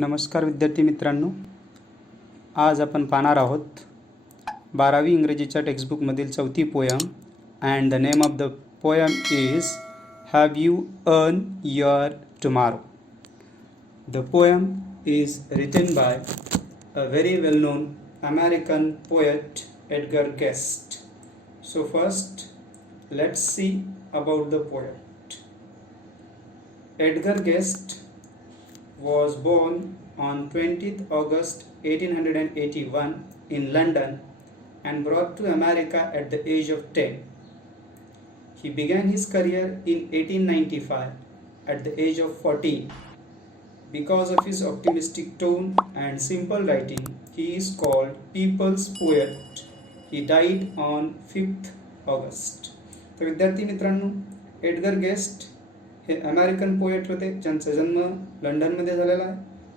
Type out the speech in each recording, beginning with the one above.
नमस्कार विद्यार्थी मित्रांनो, आज आपण पाहणार आहोत 12वी इंग्रजीच्या टेक्स्टबुकमधील चौथी poem. And the name of the poem is have you earn your tomorrow. The poem is written by a very well known American poet Edgar Guest. So first let's see about the poet. Edgar Guest was born on 20th August 1881 in London and brought to America at the age of 10. He began his career in 1895 at the age of 14. Because of his optimistic tone and simple writing, he is called People's Poet. He died on 5th August. तर विद्यार्थी मित्रांनो, Edgar guest हे American poet होते ज्यांचा जन्म लंडनमध्ये झालेला आहे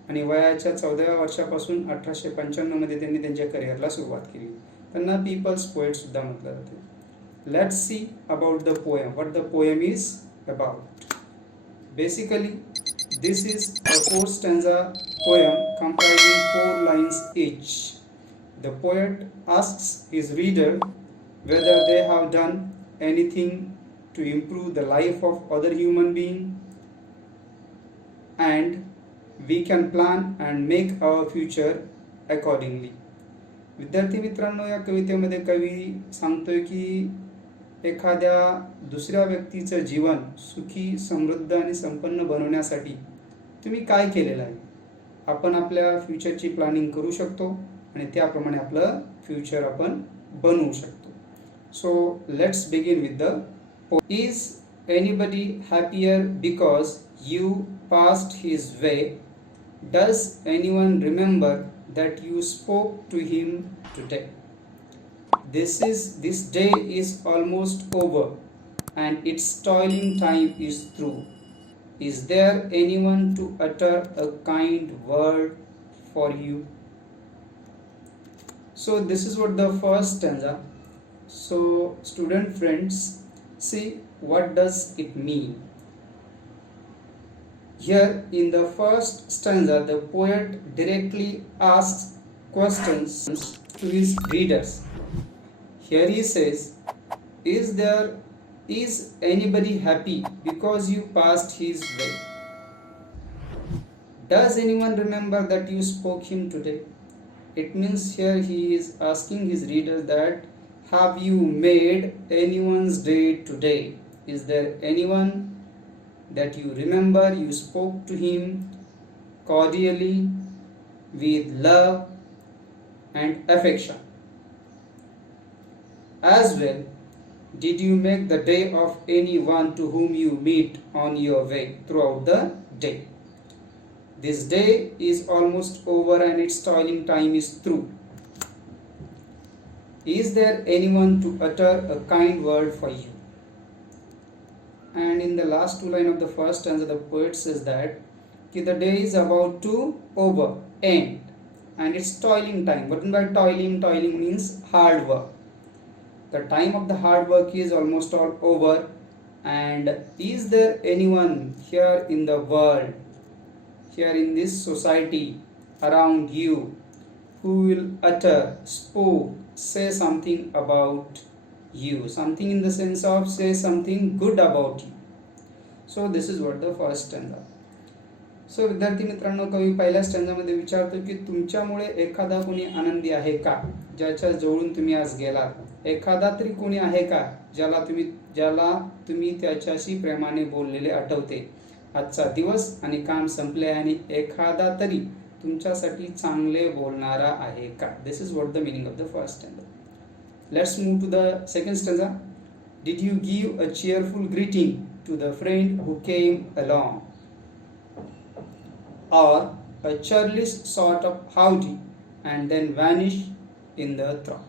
आणि वयाच्या 14व्या वर्षापासून 1895मध्ये त्यांनी त्यांच्या करिअरला सुरुवात केली. त्यांना पीपल्स पोएट सुद्धा म्हटलं जाते. Let's see about the poem, what the poem is about. Basically this is a 4 stanza poem comprising 4 lines each. The poet asks his reader whether they have done anything to improve the life of other human being, and we can plan and make our future accordingly. विद्यार्थी मित्रांनो, या कवितेमध्ये कवी सांगतोय की एखाद्या दुसऱ्या व्यक्तीचं जीवन सुखी, समृद्ध आणि संपन्न बनवण्यासाठी तुम्ही काय केलेलं आहे. आपण आपल्या फ्युचरची प्लॅनिंग करू शकतो आणि त्याप्रमाणे आपलं फ्युचर आपण बनवू शकतो. So let's begin with the poem. Is anybody happier because you passed his way? Does anyone remember that you spoke to him today? This day is almost over and its toiling time is through. Is there anyone to utter a kind word for you? So this is what the first stanza. So student friends, see what does it mean. Here in the first stanza, the poet directly asks questions to his readers. Here he says, is anybody happy because you passed his way? Does anyone remember that you spoke him today? It means here he is asking his readers that have you made anyone's day today? Is there anyone that you remember you spoke to him cordially with love and affection? As well, did you make the day of anyone to whom you meet on your way throughout the day? This day is almost over and its toiling time is through. Is there anyone to utter a kind word for you? And in the last 2 lines of the first stanza, the poet says that the day is about to over, end, and it's toiling time. What by toiling? Toiling means hard work. The time of the hard work is almost all over. And is there anyone here in the world, here in this society around you, who will utter, say something about you, something in the sense of say something good about you. So this is what the first stanza. So विद्यार्थी मित्रांनो, कवी पहिल्या स्टँजामध्ये विचारतो की तुमच्यामुळे एखादा कोणी आनंदी आहे का, ज्याच्या जवळून तुम्ही आज गेलात. एखादा तरी कोणी आहे का ज्याला तुम्ही त्याच्याशी प्रेमाने बोललेले आठवते. आजचा दिवस आणि काम संपले आणि एखादा तरी तुमच्यासाठी चांगले बोलणारा आहे का. This is what the meaning of the first stanza. Let's move to the second stanza. Did you give a cheerful greeting to the friend who came along, or a churlish sort of howdy and then vanish in the throng?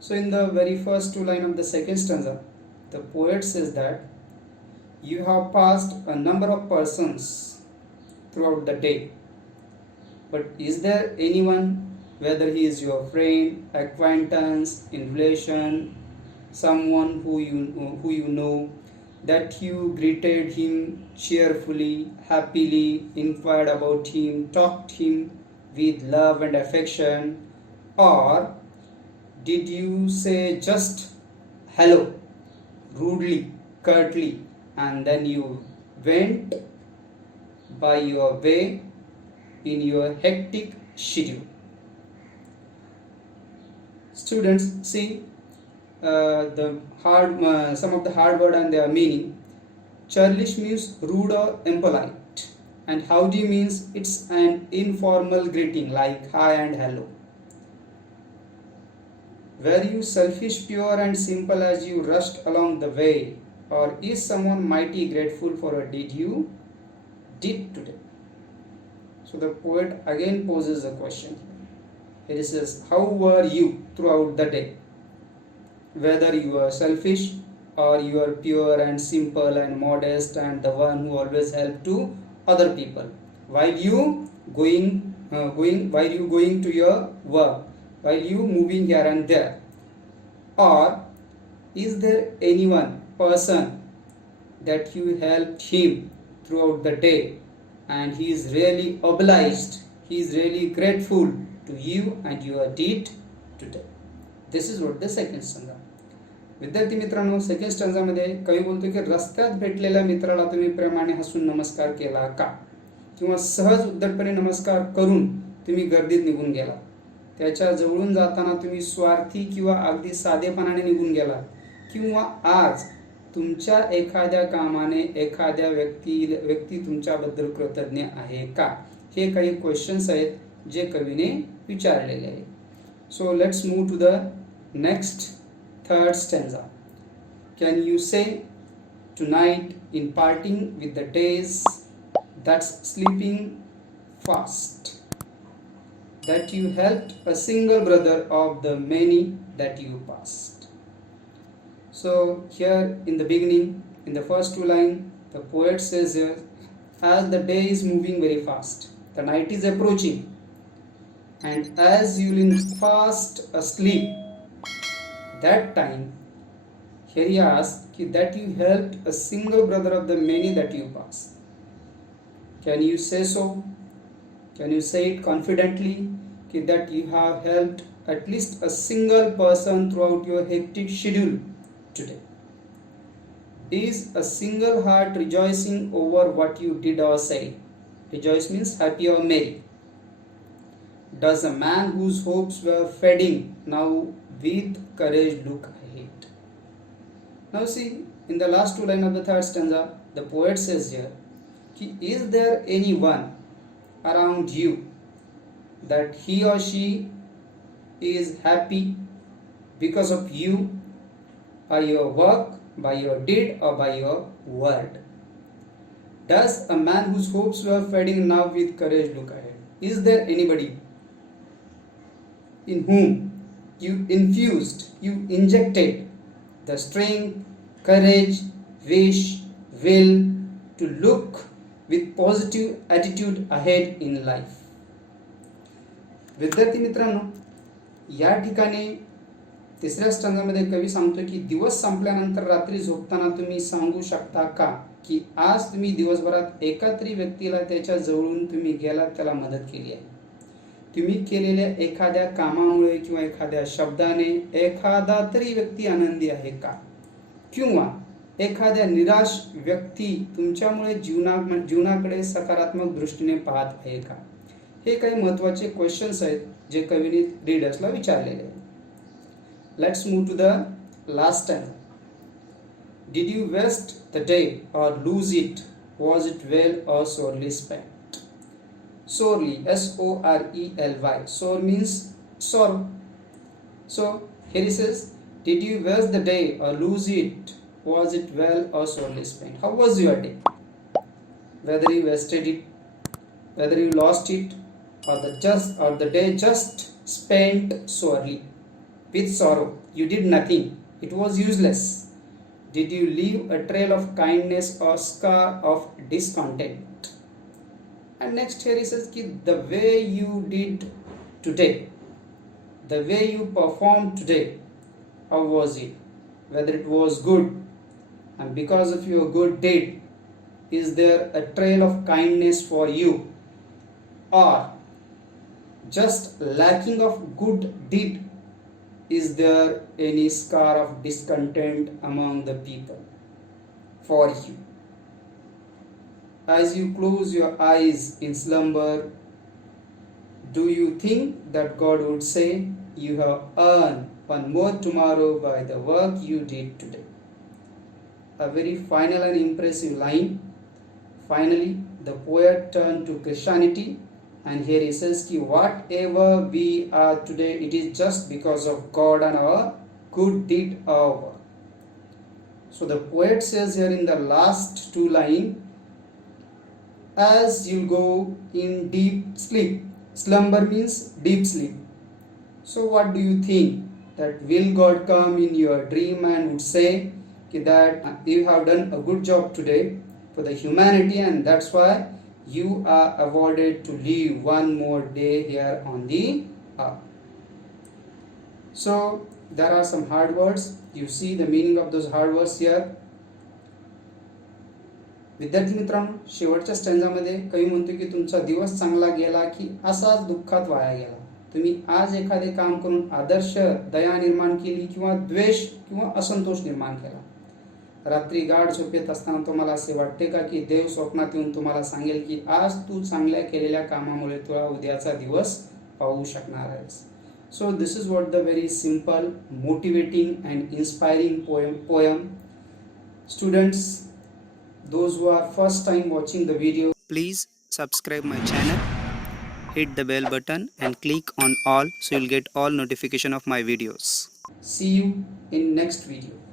So in the very first 2 lines of the second stanza, the poet says that you have passed a number of persons throughout the day. But is there anyone, whether he is your friend, acquaintance, in relation, someone who you know, that you greeted him cheerfully, happily, inquired about him, talked him with love and affection, or did you say just hello, rudely, curtly, and then you went by your way in your hectic schedule? Students, see the hard some of the hard word and their meaning. Churlish means rude or impolite, and howdy means it's an informal greeting like hi and hello. Were you selfish, pure and simple as you rushed along the way, or is someone mighty grateful for a deed you did today? So the poet again poses a question. He says, how were you throughout the day? Whether you are selfish or you are pure and simple and modest and the one who always help to other people while you going to your work, while you moving here and there, or is there anyone person that you helped him throughout the day and he is really obliged, he is really grateful to you and your deed today? This is what the second stanza. विद्यार्थी मित्रांनो, second स्टँजामध्ये कवी बोलतो की रस्त्यात भेटलेल्या मित्राला तुम्ही प्रेमाने हसून नमस्कार केला का, किंवा सहज उद्धटपणे नमस्कार करून तुम्ही गर्दीत निघून गेला. त्याच्या जवळून जाताना तुम्ही स्वार्थी किंवा अगदी साधेपणाने निघून गेला, किंवा आज तुमच्या एखाद्या कामाने एखाद्या व्यक्ती तुमच्याबद्दल कृतज्ञ आहे का, हे काही क्वेश्चन्स आहेत जे कवीने विचारलेले आहेत. So let's move to the next third stanza. Can you say tonight in parting with the days that's sleeping fast that you helped a single brother of the many that you passed? So here in the beginning, in the first two lines, the poet says here, as the day is moving very fast, the night is approaching, and as you lean fast asleep, that time, here he asks that you helped a single brother of the many that you pass. Can you say so? Can you say it confidently that you have helped at least a single person throughout your hectic schedule today? Is a single heart rejoicing over what you did or said? Rejoice means happy or merry. Does a man whose hopes were fading now with courage look ahead? Now see, in the last two lines of the third stanza, the poet says here, is there anyone around you that he or she is happy because of you, by your work, by your deed, or by your word? Does a man whose hopes were fading now with courage look ahead? Is there anybody in whom you infused, you injected the strength, courage, wish, will to look with positive attitude ahead in life? विद्यार्थी मित्रांनो, या ठिकाणी तिसऱ्या स्टँजामध्ये कवी सांगतो की दिवस संपल्यानंतर रात्री झोपताना तुम्ही सांगू शकता का की आज तुम्ही दिवसभरात एका तरी व्यक्तीला त्याच्या जवळून तुम्ही गेलात, त्याला मदत केली आहे. तुम्ही केलेल्या एखाद्या कामामुळे किंवा एखाद्या शब्दाने एखादा तरी व्यक्ती आनंदी आहे का, किंवा एखाद्या निराश व्यक्ती तुमच्यामुळे जीवनाकडे सकारात्मक दृष्टीने पाहत आहे का? हे काही महत्त्वाचे क्वेश्चन्स आहेत जे कवीने रीडर्सला विचारलेले आहेत. Let's move to the last time. Did you waste the day or lose it? Was it well or sorely spent? Sorely, S-O-R-E-L-Y. Sore means sorrow. So here he says, did you waste the day or lose it? Was it well or sorely spent? How was your day? Whether you wasted it, whether you lost it, or the day just spent sorely, with sorrow. You did nothing. It was useless. Did you leave a trail of kindness or scar of discontent? And next here he says the way you did today, the way you performed today, how was it? Whether it was good and because of your good deed, is there a trail of kindness for you, or just lacking of good deed, is there any scar of discontent among the people for you? As you close your eyes in slumber, do you think that God would say, you have earned one more tomorrow by the work you did today? A very final and impressive line. Finally, the poet turned to Christianity, and here he says, ki whatever we are today, it is just because of God and our good deed, our work. So the poet says here in the last two lines, as you go in deep sleep. Slumber means deep sleep. So what do you think? That will God come in your dream and would say that you have done a good job today for the humanity, and that's why you are awarded to live one more day here on the earth. So there are some hard words. You see the meaning of those hard words here. विद्यार्थी मित्रांनो, शेवटच्या स्टँजामध्ये कवी म्हणतो की तुमचा दिवस चांगला गेला की असाच दुःखात वाया गेला. तुम्ही आज एखादे काम करून आदर्श दया निर्माण केली किंवा द्वेष किंवा असंतोष निर्माण केला. रात्री गाढ झोपेत असताना तुम्हाला असे वाटते का की देव स्वप्नात येऊन तुम्हाला सांगेल की आज तू चांगल्या केलेल्या कामामुळे तुला उद्याचा दिवस पाहू शकणार आहेस. So this is what the very simple, motivating and inspiring poem. Students, those who are first time watching the video, please subscribe my channel, hit the bell button and click on all so you'll get all notification of my videos. See you in next video.